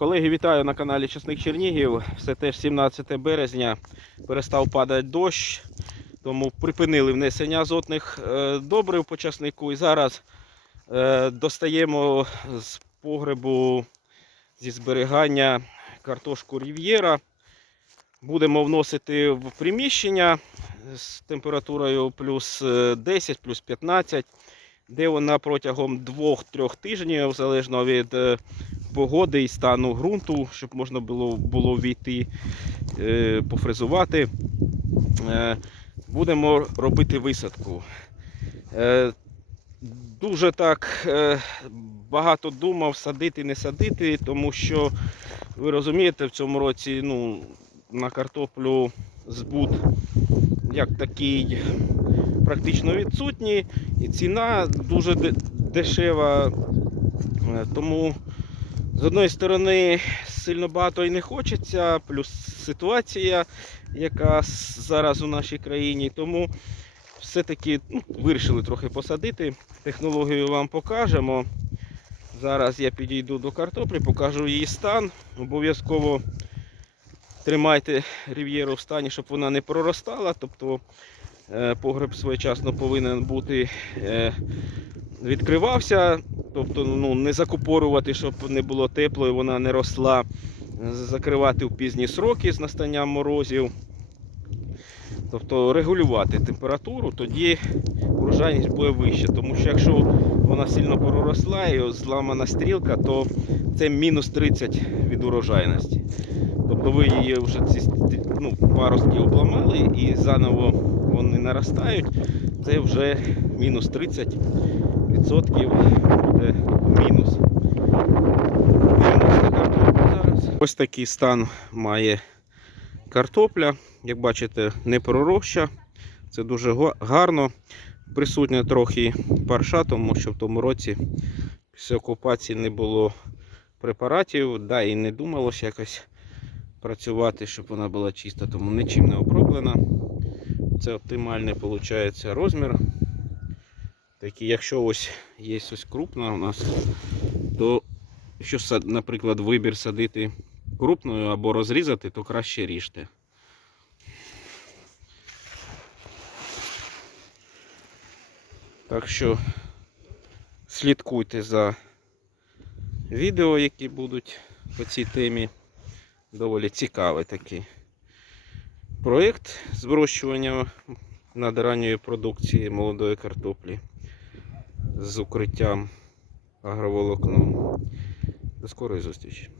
Колеги, вітаю на каналі Часник Чернігів. Все теж 17 березня. Перестав падати дощ, тому припинили внесення азотних е, добрив по часнику. І зараз е, достаємо з погребу зі зберігання картошку Рів'єра. Будемо вносити в приміщення з температурою плюс е, 10, плюс 15, де вона протягом 2-3 тижнів, залежно від е, погоди і стану ґрунту, щоб можна було, було війти, е, пофрезувати. Е, будемо робити висадку. Е, дуже так багато думав садити, не садити, тому що ви розумієте, в цьому році ну, на картоплю збут як такий практично відсутній, і ціна дуже дешева. Тому з одної сторони сильно багато і не хочеться, плюс ситуація, яка зараз у нашій країні. Тому все-таки ну, вирішили трохи посадити. Технологію вам покажемо. Зараз я підійду до картоплі, покажу її стан. Обов'язково тримайте рів'єру в стані, щоб вона не проростала. Тобто е, погреб своєчасно повинен бути е, відкривався, тобто ну, не закупорувати, щоб не було тепло і вона не росла, закривати в пізні сроки з настанням морозів. Тобто регулювати температуру, тоді урожайність буде вища. Тому що якщо вона сильно проросла і зламана стрілка, то це мінус 30 від урожайності. Тобто ви її вже ці ну, паростки обламали і заново вони наростають, це вже мінус 30 відсотків буде мінус. Ось такий стан має картопля. Як бачите, не пророща. Це дуже гарно. Присутня трохи парша, тому що в тому році після окупації не було препаратів, да, і не думалося якось працювати, щоб вона була чиста, тому нічим не оброблена. Це оптимальний виходить розмір. Такий, якщо ось є ось крупна у нас, то якщо, наприклад, вибір садити крупною або розрізати, то краще ріжте. Так що слідкуйте за відео, які будуть по цій темі. Доволі цікавий такий проєкт з вирощування над ранньої продукції молодої картоплі з укриттям агроволокном. До скорої зустрічі!